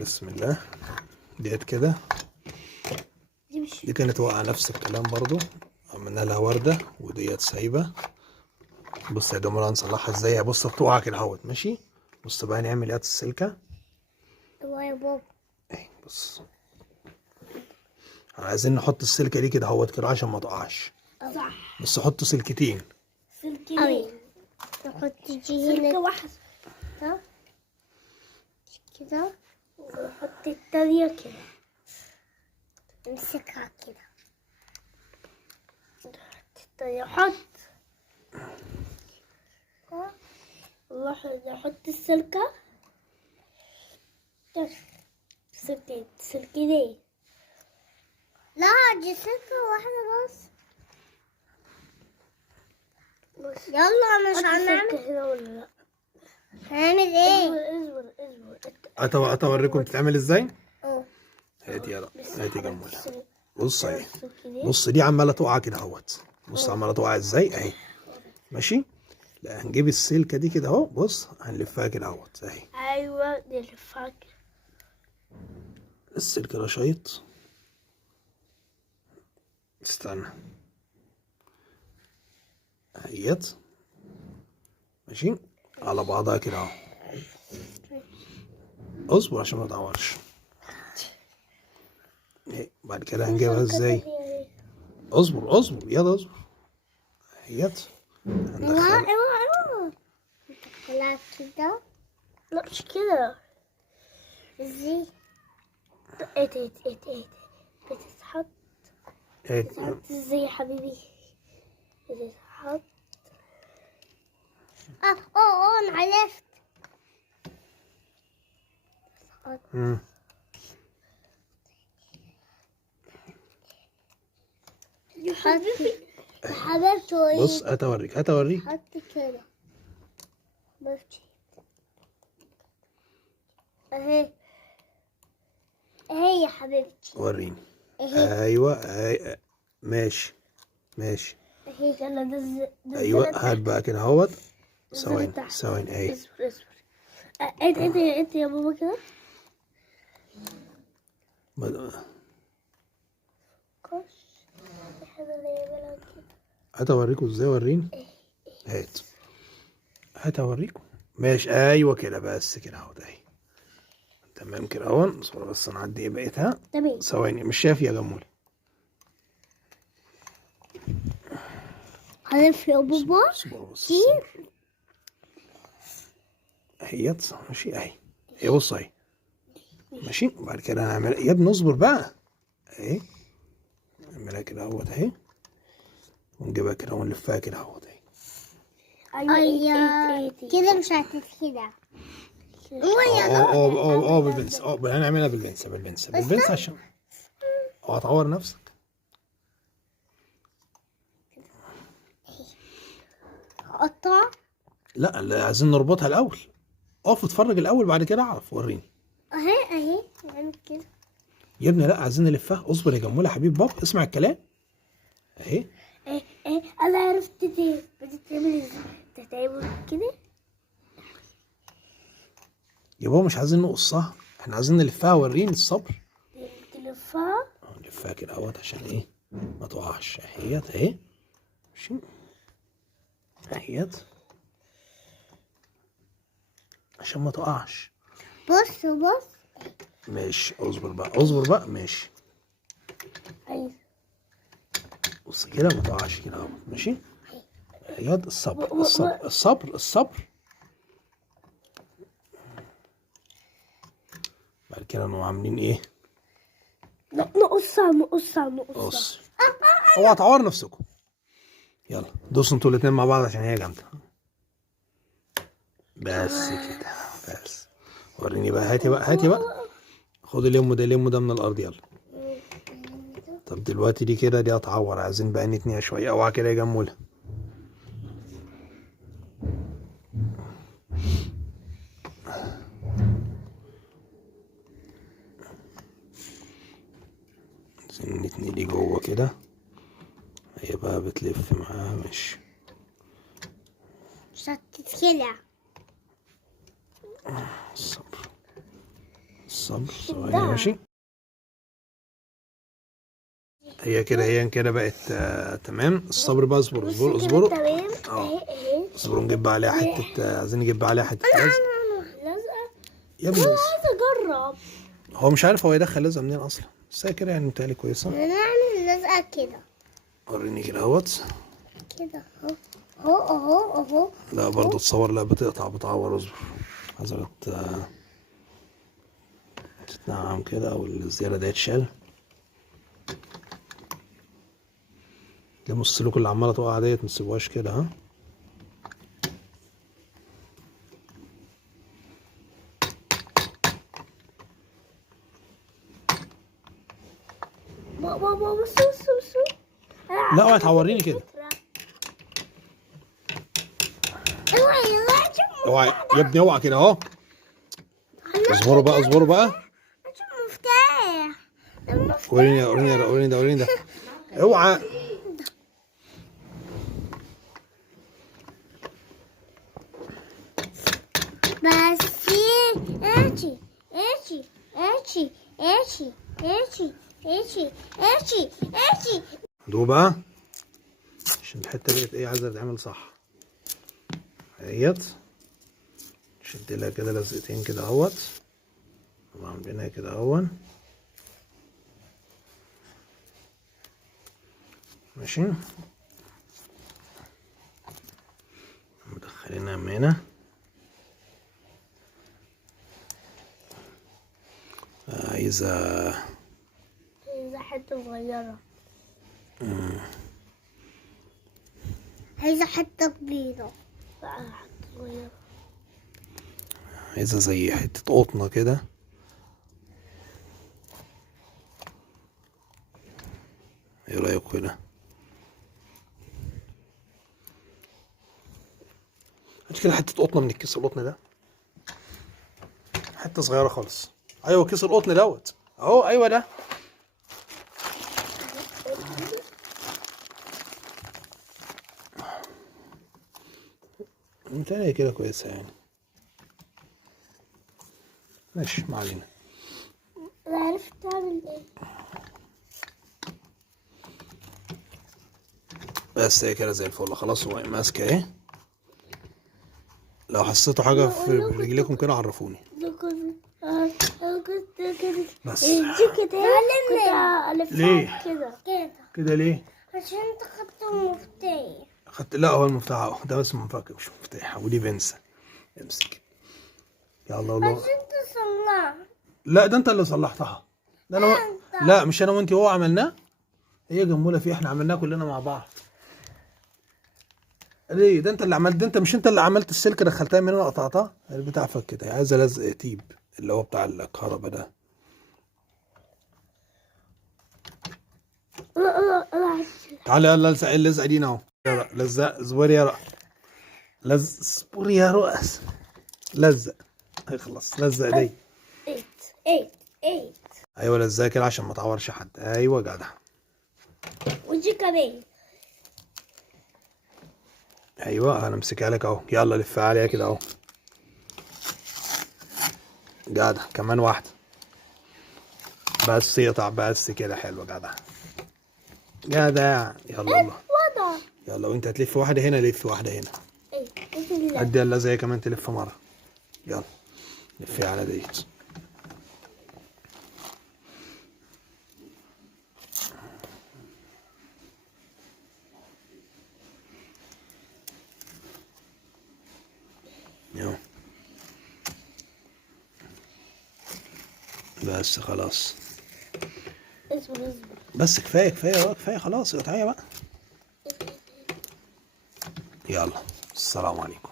بسم الله. ديت كده، دي كانت واقعة نفس الكلام برضو، عملنا لها وردة وديت سايبة. بص يا جماعة هنصلحها ازاي. بص بتقع كده اهوت، ماشي. بص بقى نعمل ايه السلكة يا بابا. اهي. بص عايزين نحط السلكة دي كده اهوت كده عشان ما تقعش. صح. بس حطوا سلكتين. سلكتين. نحط سلكة واحدة كده ونحط التانية كده، نمسكها كده، نحط التانية، نحط السلكة، سلكتين. لا دي سلكة واحدة بس. يلا مش هنعمل هنا ولا لا؟ هنعمل ايه؟ اصبر. اوريكم تتعمل ازاي. اه هاتي يلا، هاتي جمولة. بص اهي، بص دي عمالة تقع كده اهوت. بص عمالة تقع ازاي اهي، ماشي. لا هنجيب السلكة دي كده اهو، بص هنلفها كده اهوت اهي. ايوه نلفها كده. السلك ده شيط، استنى اهيت، ماشي على بعضها كده اهو. اصبر عشان ما تعورش. ايه بعد كده هنجيبها ازاي؟ اصبر اصبر يلا اصبر اهيت. هندخل ندخلها كده. لا مش كده. ازاي؟ ايه بتتحط ازاي يا حبيبي؟ بتتحط انا عرفت. يا حبيبي يا حبيبتي. بص هتوريك حط كده بفتي اهي يا حبيبتي. وريني. اهي ايوه اهي، ماشي ماشي. اهي. يلا ايوه هات بقى كده اهوت. ثواني تحت. ثواني اهي. اصبر. انت يا بابا كده. هتوريكم ازاي. وريني. هات اوريكم. ماشي ايوه كده، بس كده اهوت اهي. تمام كده اهو. بس نعدي ايه بقيتها. تمام. ثواني مش شايف يا جمولة. عارف يا بابا كتير. اهيت ماشي اهي. هي بص اهي، ماشي. وبعد كده هنعمل يا ابني اصبر بقى اهي. نعملها كده اهوت اهي، ونجيبها كده ونلفها كده اهوت اهي. ايوه كده مش هتتخدع. بالبنس. هنعملها بالبنس عشان هتعور نفسك. قطع. لا عايزين نربطها الاول. اقف اتفرج الاول بعد كده اعرف. وريني اهي نعمل كده يا ابني. لا عايزين نلفها. اصبر يا جمولة حبيب بابا، اسمع الكلام اهي. انا عرفت دي بتتعمل ازاي. بتتعمل كده يا بابا مش عايزين نقصها، احنا عايزين نلفها. وريني الصبر. تلفها. نلفها كده اهوت عشان ايه ما تقعش. اهيت اهي، ماشي اهيت عشان ما تقعش. بص ماشي اصبر بقى ماشي. ايوه بص كده ما تقعش كده اهو، ماشي. اهيت الصبر. بعد كده نقوم عاملين ايه. نقصها. قص. اوعى تعوروا نفسكم. يلا دوسوا انتوا الاتنين مع بعض عشان هي جامده. بس كده بس. وريني بقى. هاتي بقى. خد الليمو ده من الارض. يلا. طب دلوقتي دي كده دي هتعور. عايزين بقى نتنيها شويه. اوعى كده يا جمولة. عايزين نتني دي جوه كده. هي بقى بتلف معاها مش هتتخلع. الصبر ثواني. ماشي، هي كده بقت تمام. الصبر بقى، اصبر اصبر اصبر. تمام. اه اهي اصبر، نجيب بقى عليها حتة عايزين نجيب بقى عليها حتة لزق لازقه. يا ابني. انا عايزه اجرب. هو مش عارف هو يدخل لزقة منين اصلا، بس هي كده يعني متهيألي كويسة. انا اعمل لازقه كده وريني كده اهوت. كده اهو اهو اهو اهو. لا برضه تصور، لا بتقطع بتعور، اصبر. عايزة تتنعم كده او الزيادة دي تشال. لما السلوك اللي عمالة تقع ديت متسيبوهاش كده، ها. بابا بص. لا اوعي تعوريني كده. اوعي يا ابني، اوعى كده اهو. اصبروا بقى اصبروا بقى. مفتاح. وريني ده. اوعى. بس اتشي. دوق بقى عشان الحته ديت ايه عايزه تتعمل صح. اهيت شد لها كده لزقتين كده اهوت، وعاملينها كده اهون. ماشي، مدخلينها من هنا. عايزة حتة صغيرة. عايزة حتة كبيرة. بقى حتة صغيرة. عايزة زي حتة قطنة كده. ايه رأيك كده؟ هات كده حتة قطنة من الكيس القطن ده، حتة صغيرة خالص. ايوه كيس القطن دوت اهو، ايوه ده. متهيألي كده كويسة يعني. ماشي ما علينا. انا عرفت تعمل ايه. بس هي كده زي الفل خلاص. هو ماسكة اهي. لو حسيتوا حاجة في رجليكم كده عرفوني. بس كنت ليه؟ كده ليه؟ عشان انت خدت المفتاح. لا هو المفتاح اهو، ده بس مفك مش مفتاح، ودي بنسى. امسك يلا والله. عشان تصلح. لا ده انت اللي صلحتها. ده انا لا مش انا وانت، هو عملناه. هي جمولة فيه، احنا عملناه كلنا مع بعض. ليه؟ ده انت اللي عملت، ده انت مش انت اللي عملت السلك دخلتها من هنا قطعتها. البتاع فك كده، هي عايزه لزق تيب اللي هو بتاع الكهرباء ده. تعالى يلا لزق اللزقه دي اهو. لزق اصبر يا رأس. اصبر يا رأس. لزق هيخلص. لزق دي. 8 ايوه لزقها كده عشان ما تعورش حد. ايوه جدع. ودي كمان. ايوه انا امسكها لك اهو. يلا لفها عليها كده اهو. جدع. كمان واحده بس يقطع بس كده. حلوه جدع جدع. يلا يلا وانت هتلف واحده هنا، لف واحده هنا. ادي يلا زي كمان تلف مره. يلا لفي على ديت. يلا بس خلاص. اصبر. بس كفايه بقى، كفايه خلاص. اقطعيها بقى. يلا السلام عليكم.